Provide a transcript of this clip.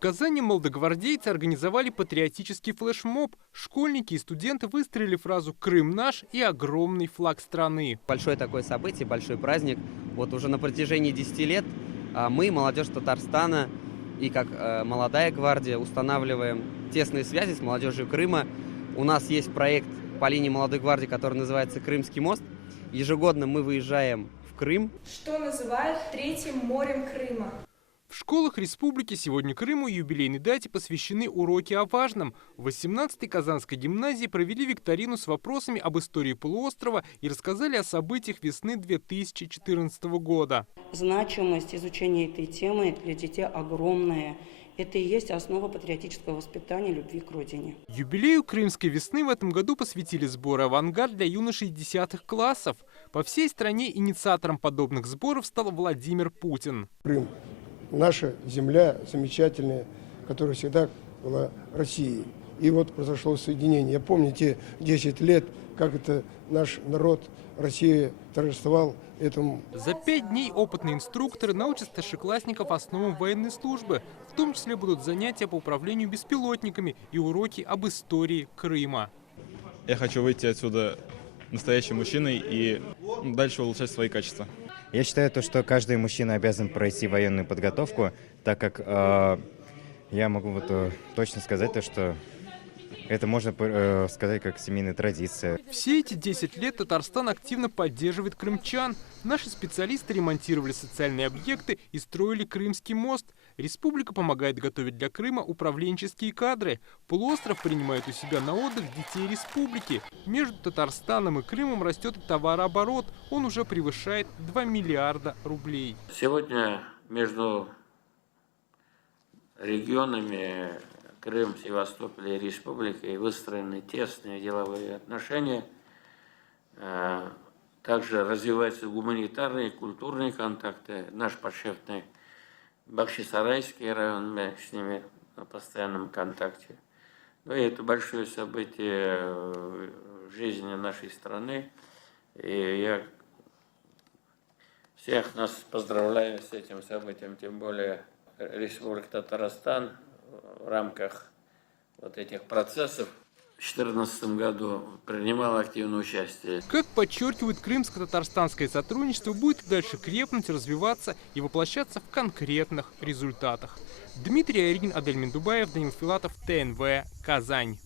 Казани молодогвардейцы организовали патриотический флешмоб. Школьники и студенты выстроили фразу «Крым наш» и огромный флаг страны. Большое такое событие, большой праздник. Вот уже на протяжении 10 лет мы, молодежь Татарстана и как молодая гвардия, устанавливаем тесные связи с молодежью Крыма. У нас есть проект по линии молодой гвардии, который называется «Крымский мост». Ежегодно мы выезжаем в Крым. Что называют третьим морем Крыма. В школах республики сегодня Крыму и юбилейной дате посвящены уроки о важном. В 18-й Казанской гимназии провели викторину с вопросами об истории полуострова и рассказали о событиях весны 2014 года. Значимость изучения этой темы для детей огромная. Это и есть основа патриотического воспитания, любви к родине. Юбилею Крымской весны в этом году посвятили сборы «Авангард» для юношей 10 классов. По всей стране инициатором подобных сборов стал Владимир Путин. Крым – наша земля замечательная, которая всегда была Россией. И вот произошло соединение. Я помню те 10 лет, как это наш народ, Россия, торжествовал этому. За 5 дней опытные инструкторы научат старшеклассников основам военной службы. В том числе будут занятия по управлению беспилотниками и уроки об истории Крыма. Я хочу выйти отсюда настоящим мужчиной и дальше улучшать свои качества. Я считаю, что каждый мужчина обязан пройти военную подготовку, так как я могу точно сказать, что это можно сказать как семейная традиция. Все эти 10 лет Татарстан активно поддерживает крымчан. Наши специалисты ремонтировали социальные объекты и строили Крымский мост. Республика помогает готовить для Крыма управленческие кадры. Полуостров принимает у себя на отдых детей республики. Между Татарстаном и Крымом растет и товарооборот. Он уже превышает 2 миллиарда рублей. Сегодня между регионами Крым, Севастополь и Республикой выстроены тесные деловые отношения. Также развиваются гуманитарные и культурные контакты. Наш подшефный Бахчисарайский район, мы с ними на постоянном контакте. Ну и это большое событие в жизни нашей страны. И я всех нас поздравляю с этим событием, тем более Республика Татарстан в рамках вот этих процессов в 2014 году принимала активное участие. Как подчеркивает крымско-татарстанское сотрудничество, будет дальше крепнуть, развиваться и воплощаться в конкретных результатах. Дмитрий Айрин, Адель Миндубаев, Данил Филатов, ТНВ, Казань.